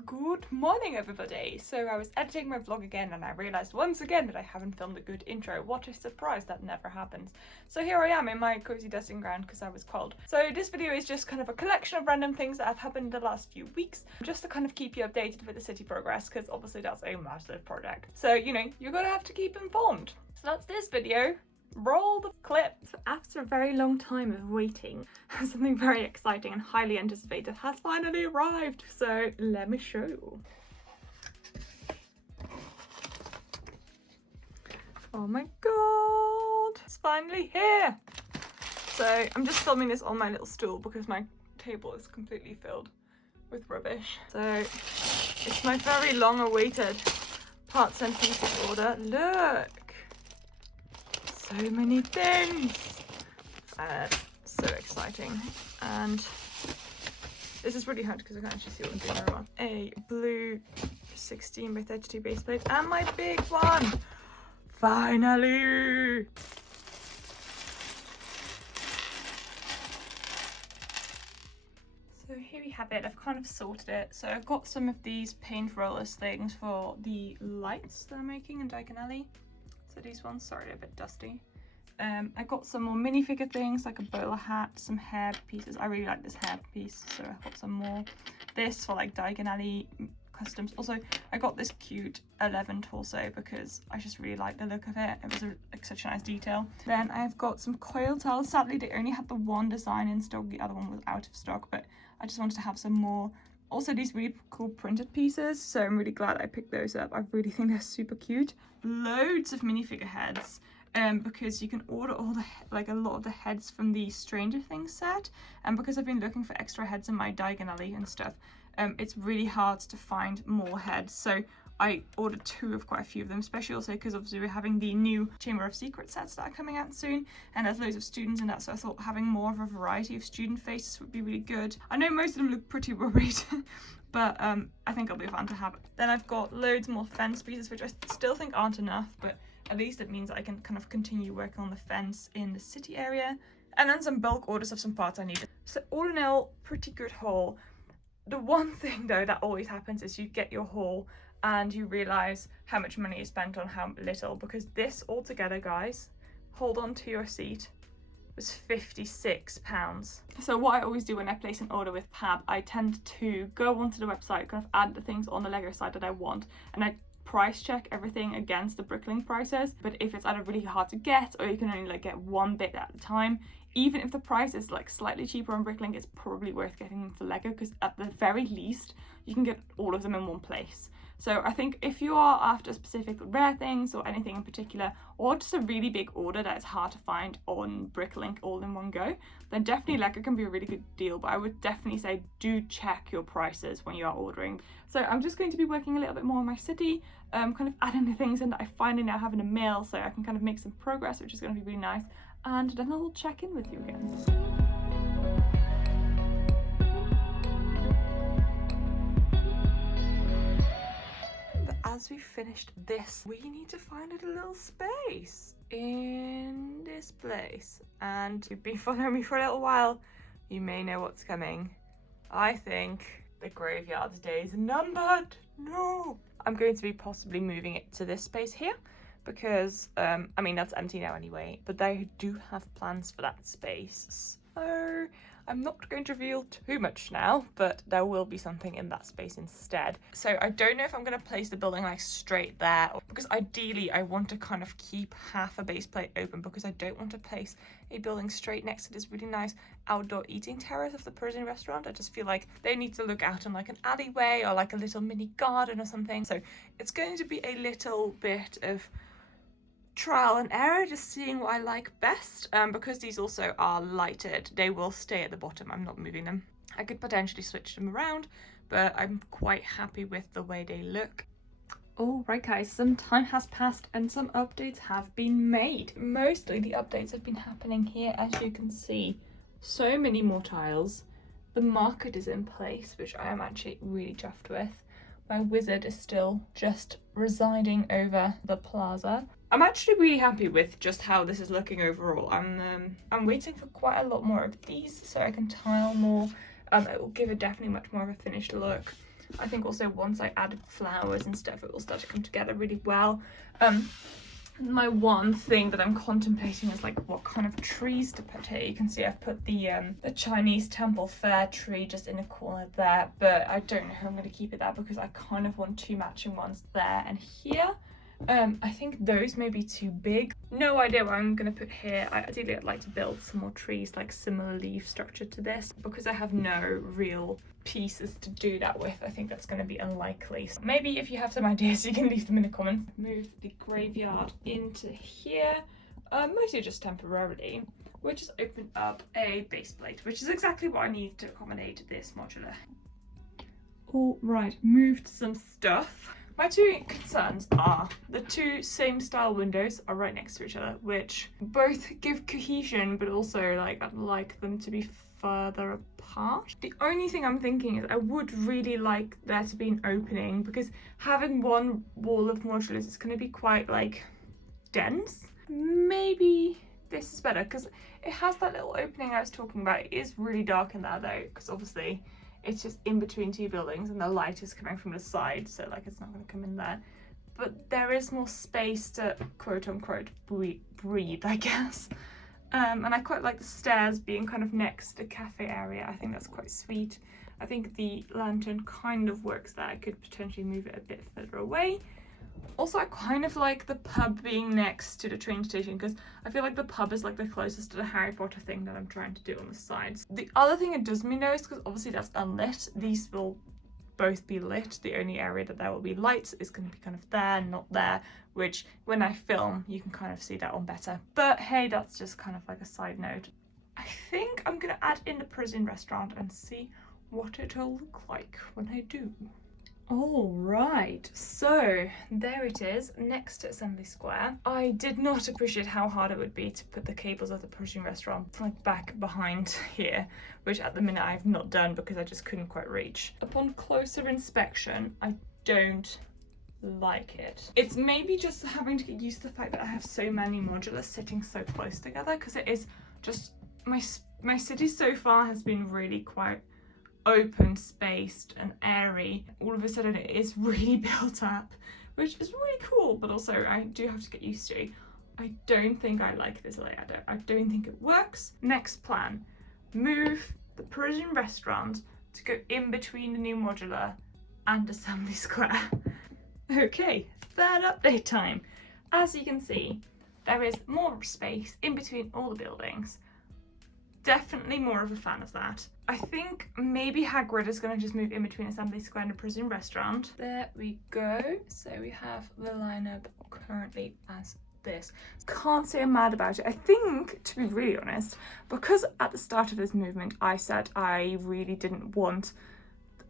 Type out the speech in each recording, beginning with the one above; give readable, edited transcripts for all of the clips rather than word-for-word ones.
Good morning, everybody. So I was editing my vlog again and I realised once again that I haven't filmed a good intro. What a surprise, that never happens. So here I am in my cozy dusting ground because I was cold. So this video is just kind of a collection of random things that have happened in the last few weeks, just to kind of keep you updated with the city progress, because obviously that's a massive project. So, you know, you're gonna have to keep informed. So that's this video. Roll the clip. So after a very long time of waiting, something very exciting and highly anticipated has finally arrived. So let me show you. Oh my god, it's finally here. So I'm just filming this on my little stool because my table is completely filled with rubbish. So it's my very long awaited parts and pieces order. Look. So many things. So exciting. And this is really hard because I can't actually see what I'm doing very well. A blue 16 by 32 base plate and my big one. Finally. So here we have it. I've kind of sorted it. So I've got some of these paint rollers things for the lights that I'm making in Diagon Alley. So these ones, sorry, they're a bit dusty. I got some more minifigure things like a bowler hat, some hair pieces. I really like this hair piece, so I got some more. This for like Diagon Alley customs. Also, I got this cute 11 torso because I just really like the look of it. It was like such a nice detail. Then I've got some coil towels. Sadly, they only had the one design in stock. The other one was out of stock, but I just wanted to have some more. Also, these really cool printed pieces, so I'm really glad I picked those up. I really think they're super cute. Loads of minifigure heads, because you can order all the a lot of the heads from the Stranger Things set, and because I've been looking for extra heads in my Diagon Alley and stuff, it's really hard to find more heads. So I ordered two of quite a few of them, especially also because obviously we're having the new Chamber of Secrets sets that are coming out soon, and there's loads of students in that, so I thought having more of a variety of student faces would be really good. I know most of them look pretty worried, but I think it'll be fun to have. Then I've got loads more fence pieces, which I still think aren't enough, but at least it means that I can kind of continue working on the fence in the city area. And then some bulk orders of some parts I needed. So all in all, pretty good haul. The one thing though that always happens is you get your haul and you realise how much money you spent on how little, because this altogether, guys, hold on to your seat, was £56. So what I always do when I place an order with Pab, I tend to go onto the website, kind of add the things on the Lego site that I want, and I price check everything against the Bricklink prices. But if it's either really hard to get or you can only like get one bit at a time, even if the price is like slightly cheaper on Bricklink, it's probably worth getting them for Lego, because at the very least you can get all of them in one place. So I think if you are after specific rare things or anything in particular, or just a really big order that is hard to find on Bricklink all in one go, then definitely Lego can be a really good deal. But I would definitely say do check your prices when you are ordering. So I'm just going to be working a little bit more on my city, kind of adding the things in that I finally now have in a mail, so I can kind of make some progress, which is going to be really nice. And then I'll check in with you again. As we finished this, we need to find a little space in this place. And if you've been following me for a little while, you may know what's coming. I think the graveyard's days are numbered. No! I'm going to be possibly moving it to this space here, because, I mean, that's empty now anyway, but they do have plans for that space. So I'm not going to reveal too much now, but there will be something in that space instead. So I don't know if I'm going to place the building like straight there, because ideally I want to kind of keep half a base plate open, because I don't want to place a building straight next to this really nice outdoor eating terrace of the Parisian restaurant. I just feel like they need to look out on like an alleyway or like a little mini garden or something. So it's going to be a little bit of trial and error, just seeing what I like best. Because these also are lighted, they will stay at the bottom. I'm not moving them. I could potentially switch them around, but I'm quite happy with the way they look. Alright guys, some time has passed and some updates have been made. Mostly the updates have been happening here, as you can see. So many more tiles. The market is in place, which I am actually really chuffed with. My wizard is still just residing over the plaza. I'm actually really happy with just how this is looking overall. I'm waiting for quite a lot more of these so I can tile more. It will give it definitely much more of a finished look. I think also once I add flowers and stuff, it will start to come together really well. My one thing that I'm contemplating is like what kind of trees to put here. You can see I've put the Chinese temple fir tree just in a corner there, but I don't know how I'm going to keep it there because I kind of want two matching ones there and here. I think those may be too big. No idea what I'm going to put here. Ideally I'd like to build some more trees like similar leaf structure to this. Because I have no real pieces to do that with, I think that's going to be unlikely. So maybe if you have some ideas you can leave them in the comments. Move the graveyard into here, mostly just temporarily. We'll just open up a base plate, which is exactly what I need to accommodate this modular. All right, moved some stuff. My two concerns are the two same style windows are right next to each other, which both give cohesion, but also like I'd like them to be further apart. The only thing I'm thinking is I would really like there to be an opening, because having one wall of modulars is going to be quite like dense. Maybe this is better because it has that little opening I was talking about. It is really dark in there though, because obviously it's just in between two buildings and the light is coming from the side, so like it's not going to come in there. But there is more space to quote unquote breathe, I guess. And I quite like the stairs being kind of next to the cafe area. I think that's quite sweet. I think the lantern kind of works there. I could potentially move it a bit further away. Also, I kind of like the pub being next to the train station because I feel like the pub is like the closest to the Harry Potter thing that I'm trying to do on the sides. The other thing it does me notice, because obviously that's unlit, these will both be lit. The only area that there will be lights is going to be kind of there, not there, which when I film you can kind of see that on better. But hey, that's just kind of like a side note. I think I'm going to add in the prison restaurant and see what it'll look like when I do. All right, so there it is next to Assembly Square. I did not appreciate how hard it would be to put the cables of the Persian restaurant like back behind here, which at the minute I've not done because I just couldn't quite reach. Upon closer inspection, I don't like it. It's maybe just having to get used to the fact that I have so many modulars sitting so close together, because it is just my city so far has been really quite open, spaced and airy. All of a sudden it is really built up, which is really cool, but also I do have to get used to. I don't think I like this layout. I don't think it works. Next plan, move the Parisian restaurant to go in between the new modular and Assembly Square. Okay, third update time. As you can see, there is more space in between all the buildings. Definitely more of a fan of that. I think maybe Hagrid is going to just move in between Assembly Square and the Prison Restaurant. There we go. So we have the lineup currently as this. Can't say I'm mad about it. I think, to be really honest, because at the start of this movement I said I really didn't want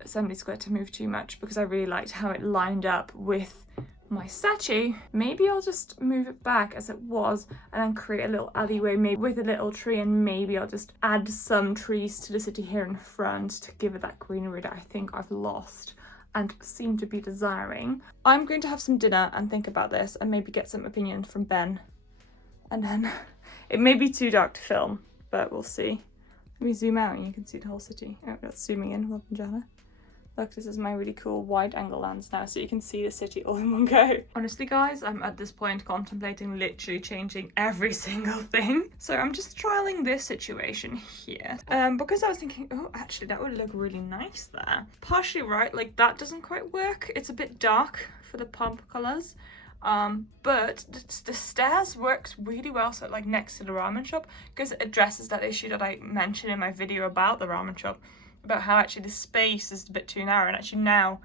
Assembly Square to move too much because I really liked how it lined up with my statue, maybe I'll just move it back as it was and then create a little alleyway maybe with a little tree, and maybe I'll just add some trees to the city here in front to give it that greenery that I think I've lost and seem to be desiring. I'm going to have some dinner and think about this and maybe get some opinions from Ben, and then it may be too dark to film, but we'll see. Let me zoom out and you can see the whole city. Oh, that's zooming in. Welcome, Johanna. Look, this is my really cool wide angle lens now, so you can see the city all in one go. Honestly guys, I'm at this point contemplating literally changing every single thing. So I'm just trialing this situation here. Because I was thinking, oh, actually that would look really nice there. Partially right, like that doesn't quite work. It's a bit dark for the pump colours. But the stairs works really well, so like next to the ramen shop, because it addresses that issue that I mentioned in my video about the ramen shop, about how actually the space is a bit too narrow, and actually now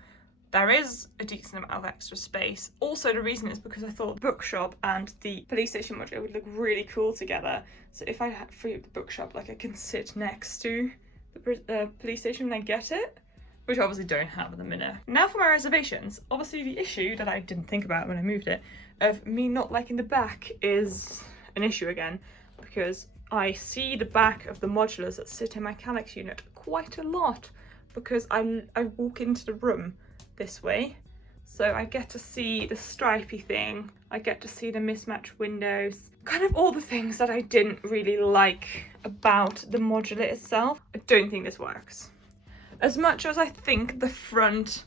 there is a decent amount of extra space. Also, the reason is because I thought the bookshop and the police station modular would look really cool together. So if I had free up the bookshop, like I can sit next to the police station when I get it, which I obviously don't have at the minute. Now for my reservations. Obviously the issue that I didn't think about when I moved it, of me not liking the back, is an issue again, because I see the back of the modulars that sit in my Calyx unit quite a lot, because I walk into the room this way, so I get to see the stripy thing, I get to see the mismatched windows, kind of all the things that I didn't really like about the modular itself. I don't think this works. As much as I think the front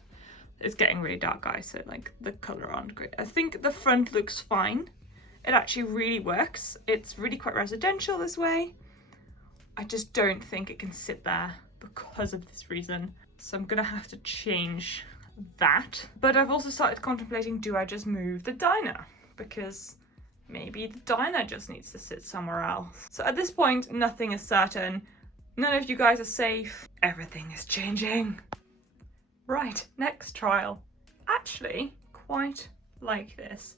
is getting really dark, guys, so like the colour aren't great. I think the front looks fine. It actually really works. It's really quite residential this way. I just don't think it can sit there because of this reason. So I'm gonna have to change that. But I've also started contemplating, do I just move the diner? Because maybe the diner just needs to sit somewhere else. So at this point, nothing is certain. None of you guys are safe. Everything is changing. Right, next trial. Actually, quite like this.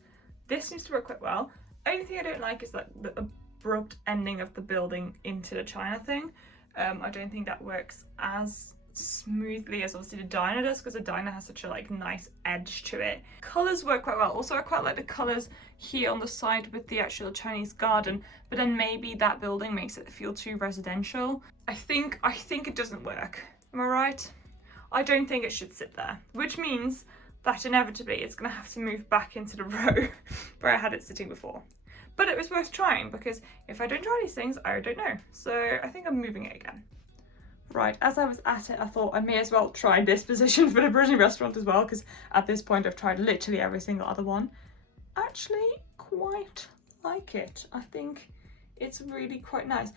This seems to work quite well. Only thing I don't like is like the abrupt ending of the building into the China thing. I don't think that works as smoothly as obviously the diner does, because the diner has such a like nice edge to it. Colours work quite well. Also, I quite like the colours here on the side with the actual Chinese garden, but then maybe that building makes it feel too residential. I think it doesn't work. Am I right? I don't think it should sit there, which means that inevitably it's going to have to move back into the row where I had it sitting before. But it was worth trying, because if I don't try these things, I don't know. So I think I'm moving it again. Right, as I was at it, I thought I may as well try this position for the British restaurant as well, because at this point I've tried literally every single other one. Actually, quite like it. I think it's really quite nice.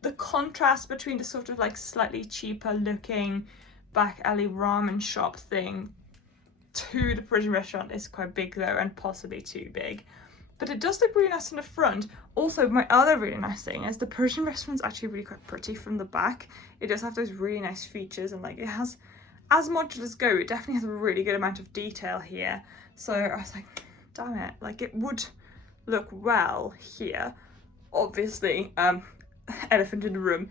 The contrast between the sort of like slightly cheaper looking back alley ramen shop thing to the British restaurant is quite big though, and possibly too big. But it does look really nice in the front. Also, my other really nice thing is the Persian restaurant's actually really quite pretty from the back. It does have those really nice features, and like it has, as modulars go, it definitely has a really good amount of detail here. So I was like, damn it, like it would look well here. Obviously, elephant in the room.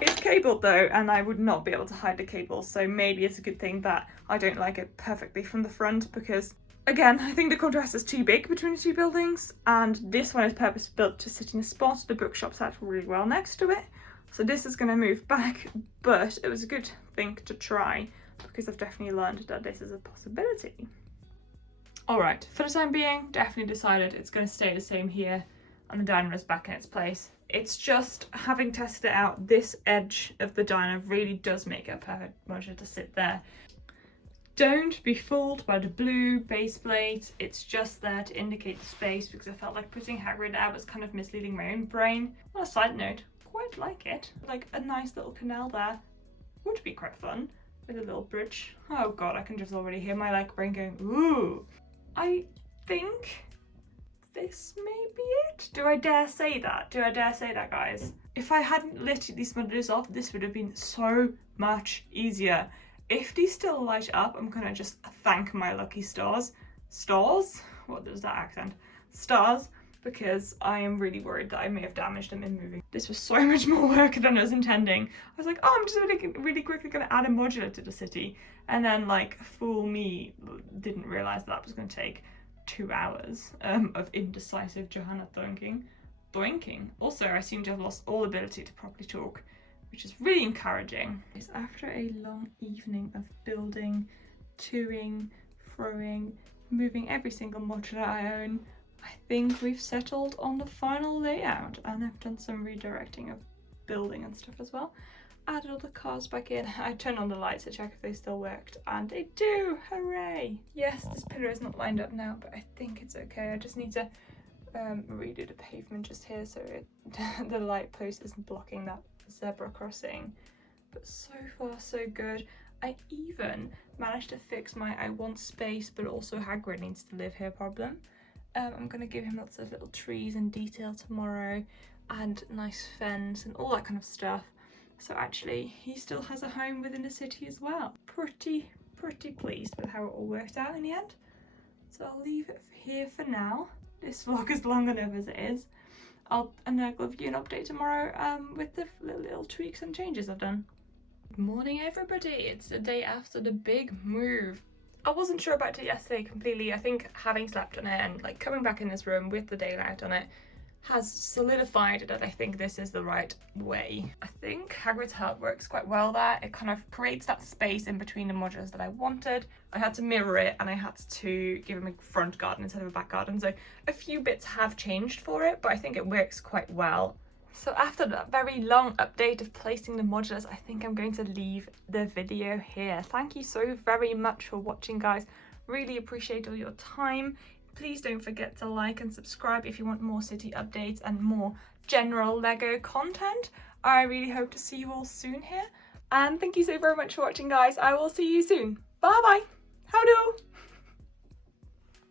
It's cabled though, and I would not be able to hide the cable, so maybe it's a good thing that I don't like it perfectly from the front, because again, I think the contrast is too big between the two buildings, and this one is purpose built to sit in a spot. The bookshop sat really well next to it, so this is going to move back, but it was a good thing to try, because I've definitely learned that this is a possibility. Alright, for the time being, definitely decided it's going to stay the same here, and the diner is back in its place. It's just, having tested it out, this edge of the diner really does make it a perfect modular to sit there. Don't be fooled by the blue base plate. It's just there to indicate the space, because I felt like putting Hagrid out was kind of misleading my own brain. On a side note, quite like it. Like a nice little canal there would be quite fun with a little bridge. Oh god, I can just already hear my like brain going, ooh. I think this may be it. Do I dare say that? Do I dare say that, guys? If I hadn't lit these modulars off, this would have been so much easier. If these still light up, I'm gonna just thank my lucky stars. Stars? What is that accent? Stars, because I am really worried that I may have damaged them in moving. This was so much more work than I was intending. I was like, oh, I'm just really quickly gonna add a modular to the city. And then like, fool me, didn't realize that was gonna take 2 hours of indecisive Johanna doinking. Also, I seem to have lost all ability to properly talk, which is really encouraging. It's after a long evening of building, toing, throwing, moving every single modular I own, I think we've settled on the final layout, and I've done some redirecting of building and stuff as well. Added all the cars back in. I turned on the lights to check if they still worked, and they do! Hooray! Yes, this pillar is not lined up now, but I think it's okay. I just need to redo the pavement just here so the light post isn't blocking that zebra crossing. But so far so good. I even managed to fix my I want space but also Hagrid needs to live here problem. I'm going to give him lots of little trees and detail tomorrow, and nice fence and all that kind of stuff. So actually he still has a home within the city as well. Pretty pleased with how it all worked out in the end. So I'll leave it here for now. This vlog is long enough as it is. I'll give you an update tomorrow with the little tweaks and changes I've done. Good morning everybody, it's the day after the big move. I wasn't sure about it yesterday completely. I think having slept on it and like coming back in this room with the daylight on it has solidified that I think this is the right way. I think Hagrid's hut works quite well there. It kind of creates that space in between the modulars that I wanted. I had to mirror it and I had to give him a front garden instead of a back garden. So a few bits have changed for it, but I think it works quite well. So after that very long update of placing the modulars, I think I'm going to leave the video here. Thank you so very much for watching, guys. Really appreciate all your time. Please don't forget to like and subscribe if you want more city updates and more general Lego content. I really hope to see you all soon here. And thank you so very much for watching, guys. I will see you soon. Bye bye. Howdo.